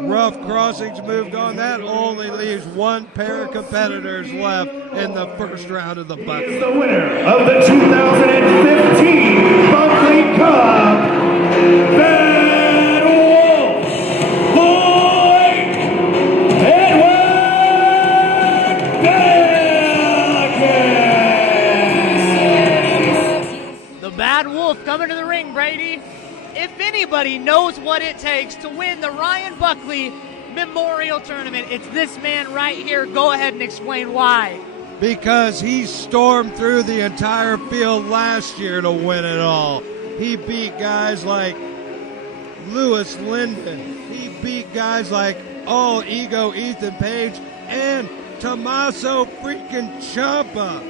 Rough Crossings moved on. That only leaves one pair of competitors left in the first round of the Buckley. Is the winner of the 2015 Buckley Cup, Bad Wolf, Blake Edward Belakis. The Bad Wolf coming to the ring, Brady. If anybody knows what it takes to win the Ryan Buckley Memorial Tournament, it's this man right here. Go ahead and explain why. Because he stormed through the entire field last year to win it all. He beat guys like Lewis Linden. He beat guys like All Ego Ethan Page and Tommaso freaking Ciampa.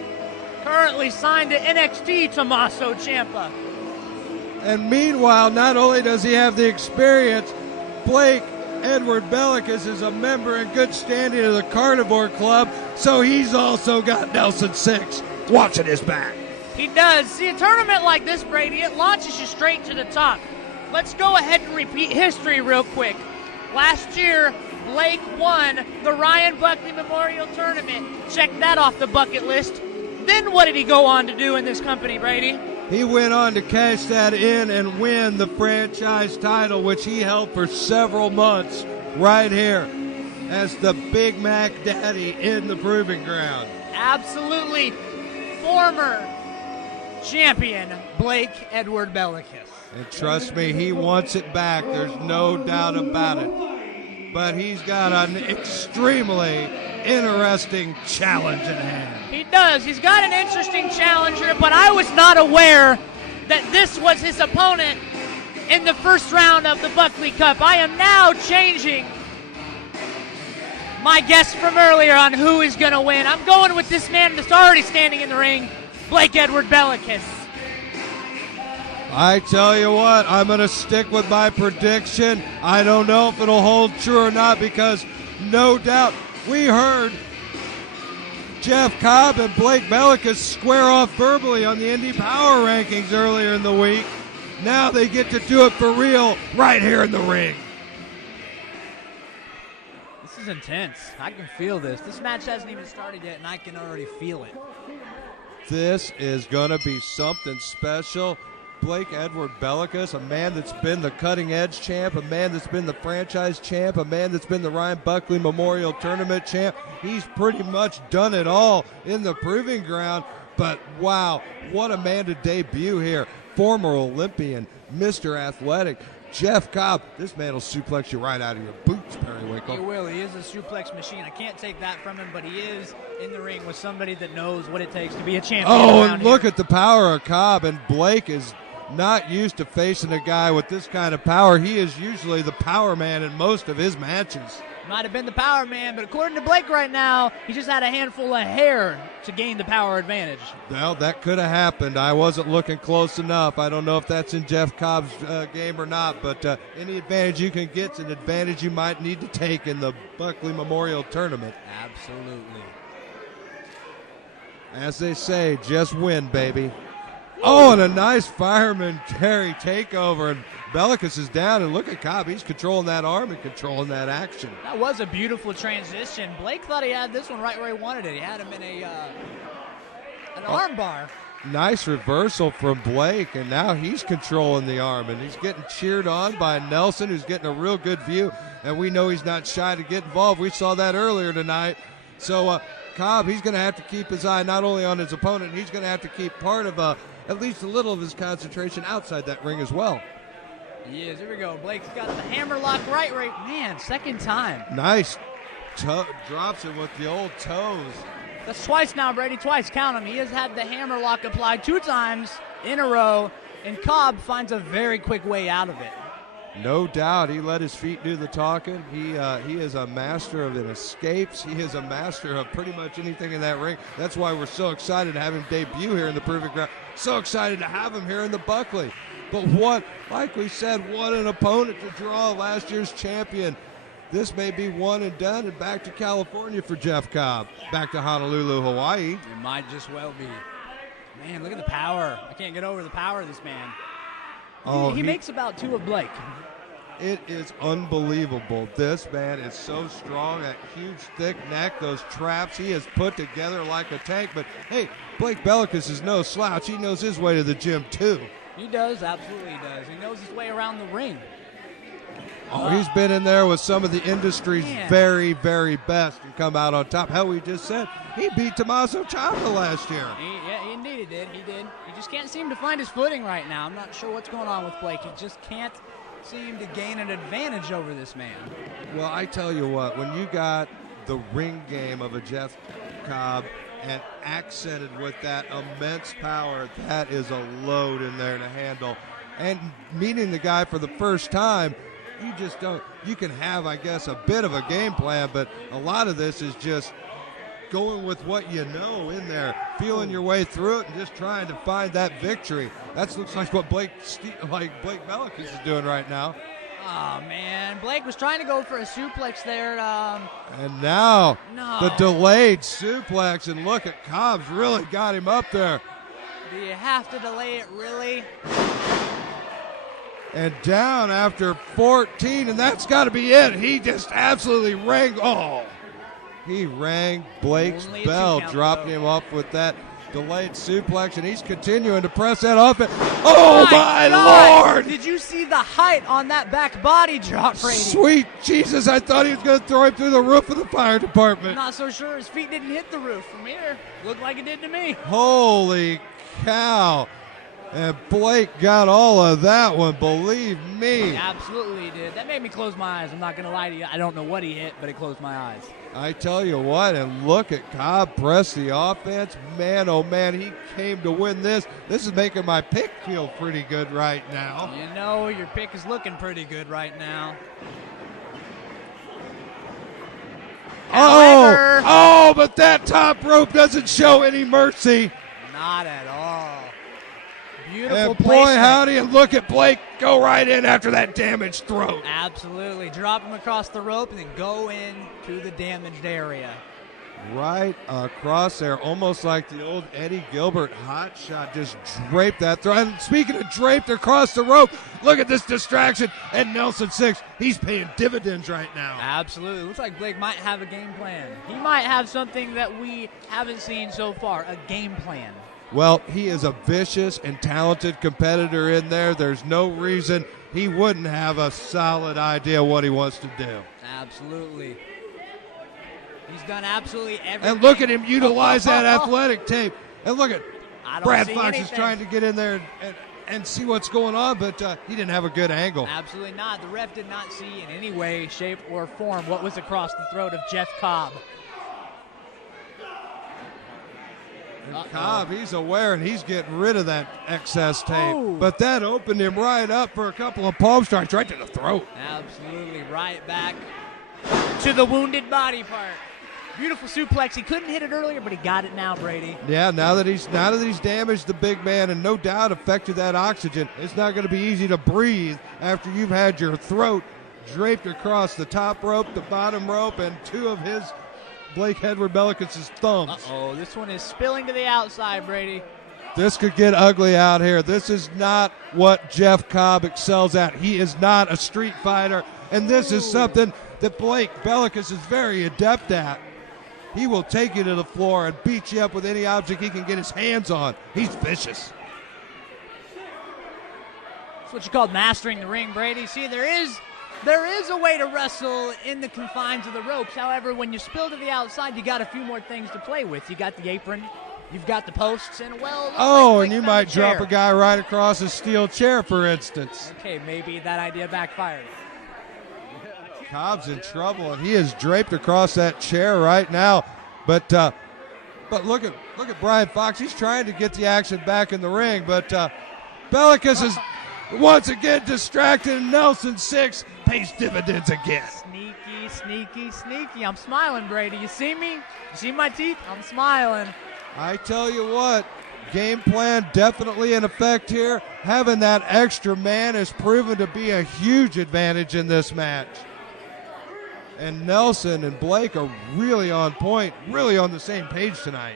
Currently signed to NXT, Tommaso Ciampa. And meanwhile, not only does he have the experience, Blake Edward Belakis is a member in good standing of the Carnivore Club, so he's also got Nelson Six watching his back. He does. See, a tournament like this, Brady, it launches you straight to the top. Let's go ahead and repeat history real quick. Last year, Blake won the Ryan Buckley Memorial Tournament. Check that off the bucket list. Then what did he go on to do in this company, Brady? He went on to cash that in and win the franchise title, which he held for several months right here as the Big Mac Daddy in the Proving Ground. Absolutely. Former champion Blake Edward Belakis. And trust me, he wants it back. There's no doubt about it. But he's got an extremely interesting challenge at hand. He does. He's got an interesting challenger, but I was not aware that this was his opponent in the first round of the Buckley Cup. I am now changing my guess from earlier on who is going to win. I'm going with this man that's already standing in the ring, Blake Edward Belakis. I tell you what, I'm going to stick with my prediction. I don't know if it'll hold true or not because no doubt we heard Jeff Cobb and Blake Belakis square off verbally on the Indy Power Rankings earlier in the week. Now they get to do it for real right here in the ring. This is intense. I can feel this. This match hasn't even started yet, and I can already feel it. This is going to be something special. Blake Edward Belakis, a man that's been the cutting edge champ, a man that's been the franchise champ, a man that's been the Ryan Buckley Memorial Tournament champ. He's pretty much done it all in the Proving Ground. But wow, what a man to debut here. Former Olympian, Mr. Athletic, Jeff Cobb. This man will suplex you right out of your boots, Periwinkle. He will. He is a suplex machine. I can't take that from him, but he is in the ring with somebody that knows what it takes to be a champion. Oh, and look at the power of Cobb, and Blake is not used to facing a guy with this kind of power. He is usually the power man in most of his matches. Might have been the power man, but according to Blake right now, he just had a handful of hair to gain the power advantage. Well, that could have happened. I wasn't looking close enough. I don't know if that's in Jeff Cobb's game or not, but any advantage you can get is an advantage you might need to take in the Buckley Memorial Tournament. Absolutely. As they say, just win, baby. Oh, and a nice fireman Terry takeover, and Belakis is down, and look at Cobb. He's controlling that arm and controlling that action. That was a beautiful transition. Blake thought he had this one right where he wanted it. He had him in an arm bar. Nice reversal from Blake, and now he's controlling the arm, and he's getting cheered on by Nelson, who's getting a real good view, and we know he's not shy to get involved. We saw that earlier tonight. So Cobb, he's going to have to keep his eye not only on his opponent, he's going to have to keep part of at least a little of his concentration outside that ring as well. He is. Here we go. Blake's got the hammer lock right. Man, second time. Nice. Drops it with the old toes. That's twice now, Brady. Twice. Count him. He has had the hammer lock applied 2 times in a row, and Cobb finds a very quick way out of it. No doubt. He let his feet do the talking. He is a master of escapes. He is a master of pretty much anything in that ring. That's why we're so excited to have him debut here in the Proving Ground. So excited to have him here in the Buckley. But what, like we said, what an opponent to draw last year's champion. This may be one and done and back to California for Jeff Cobb. Back to Honolulu, Hawaii. It might just well be. Man, look at the power. I can't get over the power of this man. He makes about 2 of Blake. It is unbelievable. This man is so strong, that huge, thick neck, those traps he has put together like a tank. But, hey, Blake Belakis is no slouch. He knows his way to the gym, too. He does, absolutely he does. He knows his way around the ring. Oh, he's been in there with some of the industry's very, very best and come out on top. Hell, we just said he beat Tommaso Ciampa last year. Indeed he did. He did. He just can't seem to find his footing right now. I'm not sure what's going on with Blake. He just can't seem to gain an advantage over this man. Well, I tell you what, when you got the ring game of a Jeff Cobb and accented with that immense power, that is a load in there to handle. And meeting the guy for the first time, you just don't, you can have, I guess, a bit of a game plan, but a lot of this is just going with what you know in there, feeling your way through it and just trying to find that victory. That looks like what Blake Belakis is doing right now. Oh, man. Blake was trying to go for a suplex there. And now the delayed suplex, and look at Cobb's really got him up there. Do you have to delay it, really? And down after 14, and that's got to be it. He just absolutely rang. He rang Blake's bell, dropping him up with that delayed suplex, and he's continuing to press that off. Oh, my Lord! Did you see the height on that back body drop, Brady? Sweet Jesus, I thought he was going to throw him through the roof of the fire department. I'm not so sure his feet didn't hit the roof from here. Looked like it did to me. Holy cow. And Blake got all of that one, believe me. He absolutely did. That made me close my eyes. I'm not going to lie to you. I don't know what he hit, but it closed my eyes. I tell you what, and look at Cobb press the offense. Man, oh man, he came to win this. This is making my pick feel pretty good right now. You know, your pick is looking pretty good right now. But that top rope doesn't show any mercy. Not at all. Beautiful and boy, placement. howdy, and look at Blake go right in after that damaged throat. Absolutely. Drop him across the rope and then go in to the damaged area. Right across there, almost like the old Eddie Gilbert hot shot, just draped that throw. And speaking of draped across the rope, look at this distraction. And Nelson 6, he's paying dividends right now. Absolutely. Looks like Blake might have a game plan. He might have something that we haven't seen so far, a game plan. Well, he is a vicious and talented competitor in there. There's no reason he wouldn't have a solid idea what he wants to do. Absolutely. He's done absolutely everything. And look at him utilize that athletic tape. And look at Brad Fox anything. is trying to get in there and see what's going on, but he didn't have a good angle. Absolutely not. The ref did not see in any way, shape, or form what was across the throat of Jeff Cobb. And Cobb, he's aware, and he's getting rid of that excess tape. But that opened him right up for a couple of palm strikes right to the throat. Absolutely right back to the wounded body part. Beautiful suplex. He couldn't hit it earlier, but he got it now, Brady. Yeah, now that he's damaged the big man and no doubt affected that oxygen, it's not going to be easy to breathe after you've had your throat draped across the top rope, the bottom rope, and two of his Edward Belakis' thumbs. This one is spilling to the outside, Brady. This could get ugly out here. This is not what Jeff Cobb excels at. He is not a street fighter, and this is something that Blake Belakis is very adept at. He will take you to the floor and beat you up with any object he can get his hands on. He's vicious. That's what you call mastering the ring, Brady. See, there is a way to wrestle in the confines of the ropes. However, when you spill to the outside, you got a few more things to play with. You got the apron, you've got the posts, and and you might drop a guy right across a steel chair, for instance. Okay, maybe that idea backfired. Cobb's in trouble, and he is draped across that chair right now. But look at Brian Fox. He's trying to get the action back in the ring, but Belakis is once again distracted, and Nelson 6 pays dividends again. Sneaky. I'm smiling, Brady. You see me? You see my teeth? I'm smiling. I tell you what, game plan definitely in effect here. Having that extra man has proven to be a huge advantage in this match. And Nelson and Blake are really on point, really on the same page tonight.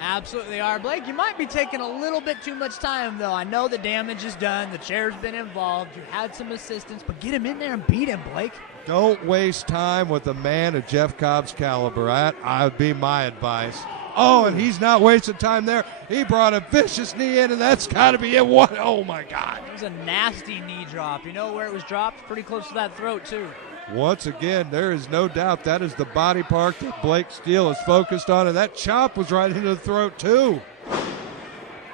Absolutely are. Blake, you might be taking a little bit too much time, though. I know the damage is done. The chair's been involved. You had some assistance, but get him in there and beat him, Blake. Don't waste time with a man of Jeff Cobb's caliber. That would be my advice. Oh, and he's not wasting time there. He brought a vicious knee in, and that's got to be it. What? Oh, my God. It was a nasty knee drop. You know where it was dropped? Pretty close to that throat, too. Once again, there is no doubt that is the body part that Blake Steele is focused on, and that chop was right into the throat, too.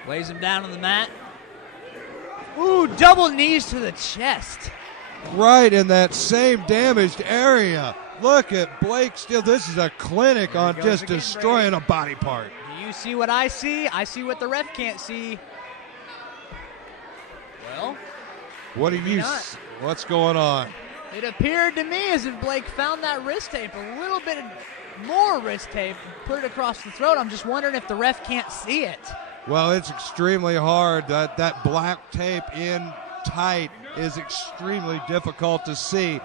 Lays him down on the mat. Ooh, double knees to the chest. Right in that same damaged area. Look at Blake Steele. This is a clinic on just again, destroying a body part. Do you see what I see? I see what the ref can't see. Well, what do you? What's going on? It appeared to me as if Blake found that wrist tape, a little bit more wrist tape, put it across the throat. I'm just wondering if the ref can't see it. Well, it's extremely hard. That black tape in tight is extremely difficult to see.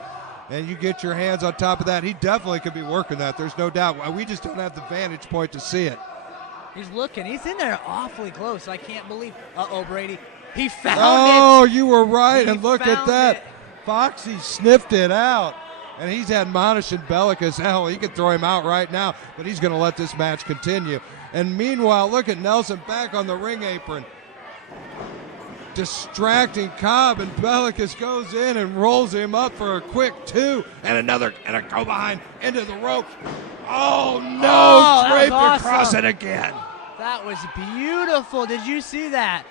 And you get your hands on top of that, he definitely could be working that. There's no doubt. We just don't have the vantage point to see it. He's looking. He's in there awfully close. I can't believe. Uh-oh, Brady. He found it. Oh, you were right. And look at that. It. Foxy sniffed it out. And he's admonishing Belakis. Hell, he could throw him out right now, but he's going to let this match continue. And meanwhile, look at Nelson back on the ring apron, distracting Cobb, and Belakis goes in and rolls him up for a quick 2 and a go behind into the ropes. Oh no, draped across it again. That was beautiful. Did you see that?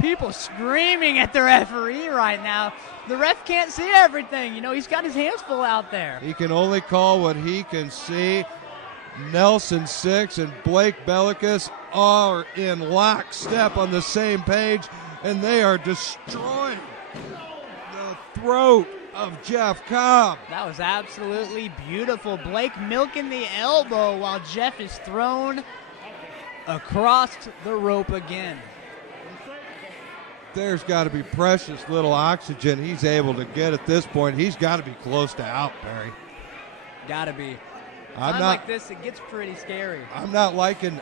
People screaming at the referee right now. The ref can't see everything. You know, he's got his hands full out there. He can only call what he can see. Nelson 6 and Blake Belakis are in lockstep on the same page, and they are destroying the throat of Jeff Cobb. That was absolutely beautiful. Blake milking the elbow while Jeff is thrown across the rope again. There's got to be precious little oxygen he's able to get at this point. He's got to be close to out, Barry. Got to be. I'm not like this. It gets pretty scary. I'm not liking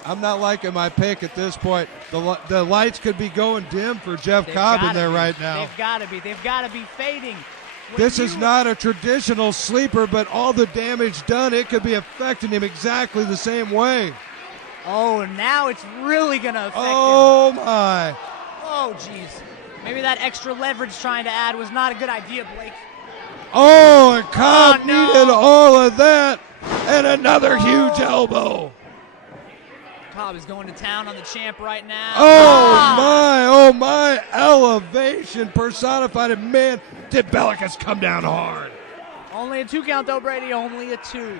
my pick at this point. The lights could be going dim for Jeff Cobb in there right now. They've got to be. They've got to be fading. This is not a traditional sleeper, but all the damage done, it could be affecting him exactly the same way. Oh, now it's really going to affect him. Oh, my. Oh, jeez. Maybe that extra leverage trying to add was not a good idea, Blake. Oh, and Cobb needed all of that. And another huge elbow. Cobb is going to town on the champ right now. Oh my, elevation personified. And man, did Belakis come down hard. Only a 2 count though, Brady, only a 2.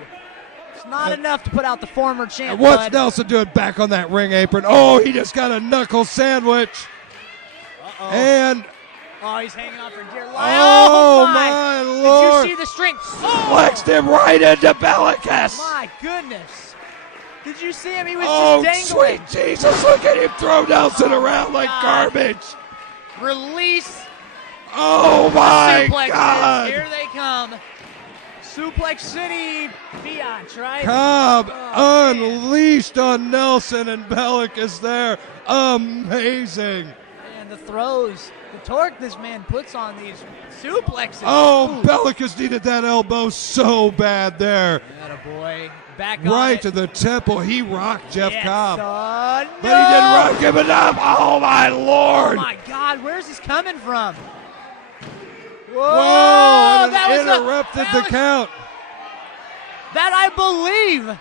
It's not enough to put out the former champ. And what's Nelson doing back on that ring apron? Oh, he just got a knuckle sandwich. Uh-oh. And he's hanging on for dear life. Oh, my Lord. Did you see the strength? Flexed him right into Belakis. My goodness. Did you see him? He was just dangling. Sweet Jesus. Look at him throw Nelson around like garbage. Release. Oh, my Suplexes. God. Here they come. Suplex City Fiat, right? Cobb unleashed on Nelson, and Belakis there. Amazing. And the throws. The torque this man puts on these suplexes. Oh, Belakis needed that elbow so bad there. Attaboy. Back on right to the temple. He rocked Jeff Cobb. No. But he didn't rock him enough. Oh, my Lord. Oh, my God. Where's this coming from? Whoa. And that interrupted the count. That, I believe,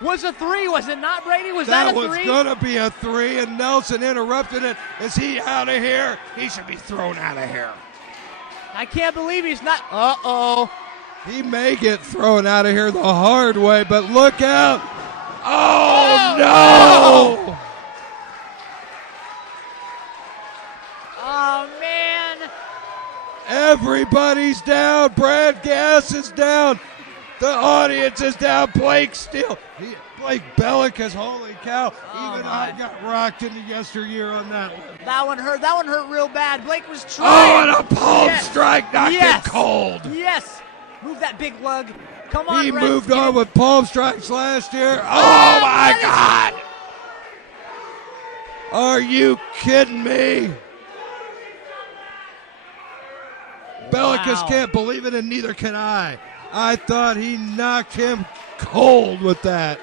was a 3, was it not, Brady? Was that a 3? That was going to be a 3, and Nelson interrupted it. Is he out of here? He should be thrown out of here. I can't believe he's not. Uh-oh. He may get thrown out of here the hard way, but look out. Oh, no. Oh, man. Everybody's down. Brad Gass is down. The audience is down. Blake Steele. Blake Belakis, holy cow. Even I got rocked into yesteryear on that one. That one hurt. That one hurt real bad. Blake was trying. Oh, and a palm strike knocked him cold. Yes. Move that big lug. Come on, He Brad. moved on with palm strikes last year. Oh, my God. Are you kidding me? Belakis can't believe it, and neither can I. I thought he knocked him cold with that.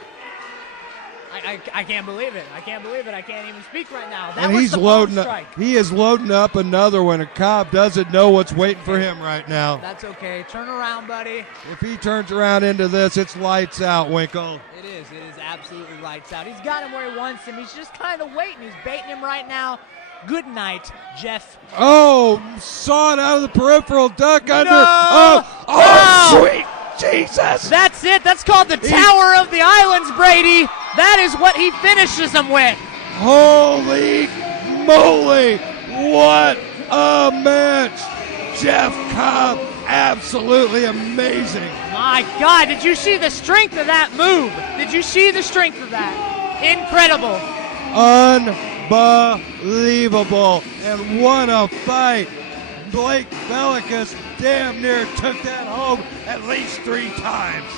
I can't believe it. I can't believe it. I can't even speak right now. That And was he's the loading palm up. strike. He is loading up another one, and Cobb doesn't know what's waiting for him right now. That's okay. Turn around, buddy. If he turns around into this, it's lights out, Winkle. It is absolutely lights out. He's got him where he wants him. He's just kind of waiting. He's baiting him right now. Good night, Jeff. Oh, saw it out of the peripheral, duck under. No! Oh, sweet Jesus. That's it. That's called the Tower of the Islands, Brady. That is what he finishes him with. Holy moly, what a match. Jeff Cobb, absolutely amazing. My God, did you see the strength of that move? Did you see the strength of that? Incredible. Unbelievable. And what a fight. Blake Belakis damn near took that home at least 3 times.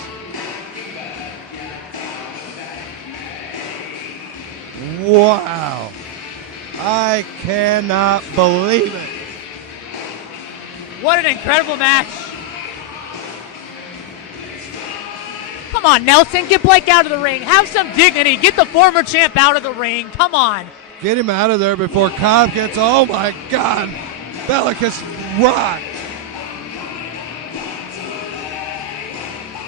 Wow. I cannot believe it. What an incredible match. Come on, Nelson, get Blake out of the ring. Have some dignity. Get the former champ out of the ring. Come on. Get him out of there before Cobb gets, oh my God. Belakis rocked.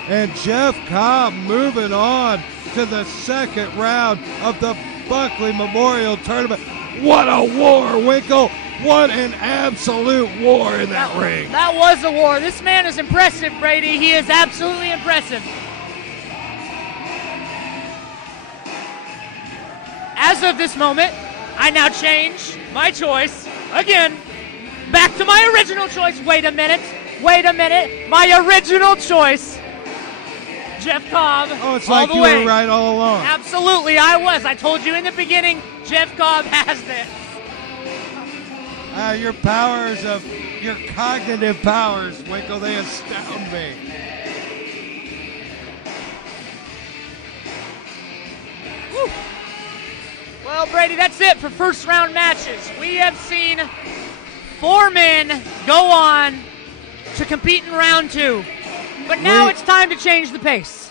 And Jeff Cobb moving on to the second round of the Buckley Memorial Tournament. What a war, Winkle. What an absolute war in that ring. That was a war. This man is impressive, Brady. He is absolutely impressive. As of this moment, I now change my choice again back to my original choice. Wait a minute. My original choice. Jeff Cobb. Oh, it's all like the you way. were right all along. Absolutely, I was. I told you in the beginning, Jeff Cobb has this. Your powers of, your cognitive powers, Winkle, they astound me. Whew. Well, Brady, that's it for first round matches. We have seen 4 men go on to compete in round 2. But now it's time to change the pace.